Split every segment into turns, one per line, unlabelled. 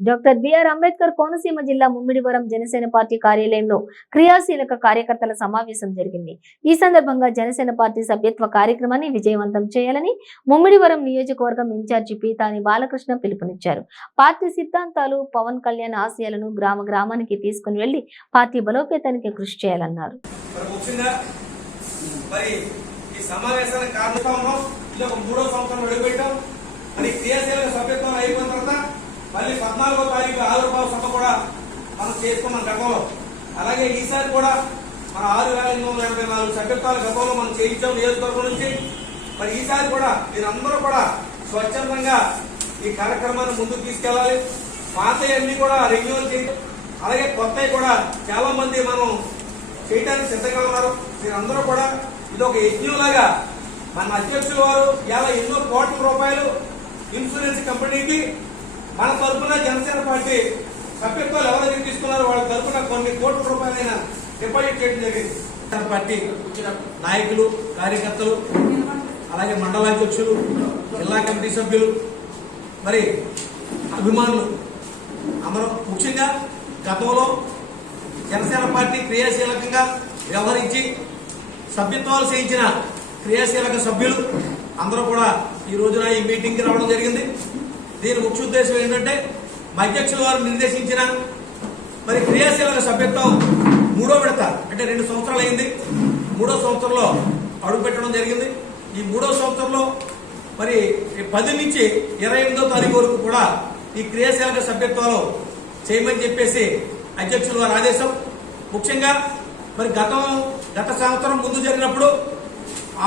Doctor BR Ambedkar Konaseema జిల్లా Mummidivaram Janasena party కార్యాలయంలో క్రియాశీలక కార్యకర్తల సమావేశం జరిగింది. ఈ సందర్భంగా జనసేన పార్టీ సభ్యత్వ కార్యక్రమాన్ని విజయవంతం చేయాలని ముమ్మిడివరం నియోజకవర్గం ఇన్ఛార్జి పీతాని బాలకృష్ణ పిలుపునిచ్చారు. పార్టీ సిద్ధాంతాలు పవన్ కళ్యాణ్ ఆశయాలను గ్రామ గ్రామానికి తీసుకుని వెళ్ళి పార్టీ బలోపేతానికి కృషి చేయాలన్నారు.
సమావేశానికి కారణం ఇది ఒక మూడో సంవత్సరం అడుగుపెట్టాం మరి క్రియాశీలక సభ్యత్వం అయిపోయిన తర్వాత మళ్ళీ పద్నాలుగో తారీఖు ఆవిర్భావ సభ కూడా చేసుకోమని గతంలో అలాగే ఈసారి కూడా మన ఆరు వేల ఎనిమిది వందల ఎనభై నాలుగు సభ్యత్వాలు గతంలో మనం చేయించాం నియోజకవర్గం నుంచి. మరి ఈసారి కూడా మీరందరూ కూడా స్వచ్ఛందంగా ఈ కార్యక్రమాన్ని ముందుకు తీసుకెళ్ళాలి. పాతయన్నీ కూడా రెన్యూవల్ చేయడం అలాగే కొత్తవి కూడా చాలా మంది మనం చేయడానికి సిద్ధంగా ఉన్నారు. మీరందరూ కూడా ఇది ఒక యజ్ఞంలాగా మన అధ్యక్షుల వారు ఇలా ఎన్నో కోట్ల రూపాయలు ఇన్సూరెన్స్ కంపెనీకి మన తరఫున జనసేన పార్టీ సభ్యత్వాలు ఎవరైతే తీసుకున్నారో వాళ్ళ తరఫున కొన్ని కోట్ల రూపాయలైన డిపాజిట్ చేయడం జరిగింది. పార్టీ నాయకులు కార్యకర్తలు అలాగే మండలాధ్యక్షులు జిల్లా కమిటీ సభ్యులు మరి అభిమానులు. అందరూ ముఖ్యంగా గతంలో జనసేన పార్టీ క్రియాశీలకంగా వ్యవహరించి సభ్యత్వాలు చేయించిన క్రియాశీలక సభ్యులు అందరూ కూడా ఈ రోజున ఈ మీటింగ్కి రావడం జరిగింది. దీని ముఖ్య ఉద్దేశం ఏంటంటే మా అధ్యక్షుల వారు నిర్దేశించిన మరి క్రియాశీలక సభ్యత్వం మూడో విడత అంటే రెండు సంవత్సరాలు అయింది. మూడో సంవత్సరంలో అడుగు పెట్టడం జరిగింది. ఈ మూడో సంవత్సరంలో మరి పది నుంచి ఇరవై ఎనిమిదో తారీఖు వరకు కూడా ఈ క్రియాశీలక సభ్యత్వాలు చేయమని చెప్పేసి అధ్యక్షుల వారి ఆదేశం. ముఖ్యంగా మరి గతం గత సంవత్సరం ముందు జరిగినప్పుడు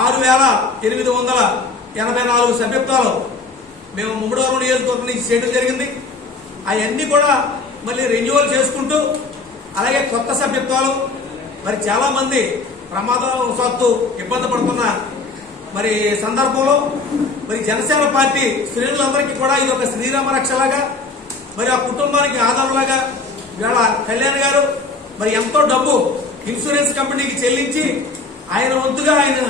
ఆరు వేల ఎనిమిది వందల ఎనభై నాలుగు సభ్యత్వాలు మేము ముమ్మడివరం నియోజకవర్గం నుంచి చేయడం జరిగింది. అవన్నీ కూడా మళ్ళీ రెన్యువల్ చేసుకుంటూ అలాగే కొత్త సభ్యత్వాలు. మరి చాలా మంది ప్రమాదవశాత్తు ఇబ్బంది పడుతున్న మరి సందర్భంలో మరి జనసేన పార్టీ శ్రేణులందరికీ కూడా ఇది ఒక శ్రీరామ రక్షలాగా మరి ఆ కుటుంబానికి ఆధారంలాగా ఇవాళ కళ్యాణ్ గారు మరి ఎంతో డబ్బు ఇన్సూరెన్స్ కంపెనీకి చెల్లించి ఆయన వంతుగా ఆయన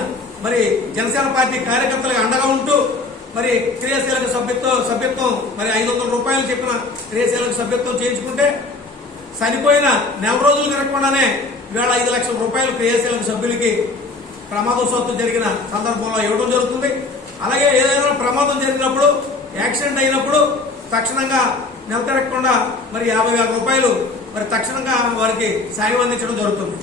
మరి జనసేన పార్టీ కార్యకర్తలకు అండగా ఉంటూ మరి క్రియాశీలక సభ్యత్వం సభ్యత్వం మరి ఐదు వందల రూపాయలు చెప్పిన క్రియాశీలక సభ్యత్వం చేయించుకుంటే చనిపోయిన నెల రోజులు తిరగకుండానే ఇవాళ ఐదు లక్షల రూపాయలు క్రియాశీలక సభ్యులకి ప్రమాదోత్సవం జరిగిన సందర్భంలో ఇవ్వడం జరుగుతుంది. అలాగే ఏదైనా ప్రమాదం జరిగినప్పుడు యాక్సిడెంట్ అయినప్పుడు తక్షణంగా నెల తిరగకుండా మరి యాభై వేల రూపాయలు మరి తక్షణంగా వారికి సాయం అందించడం జరుగుతుంది.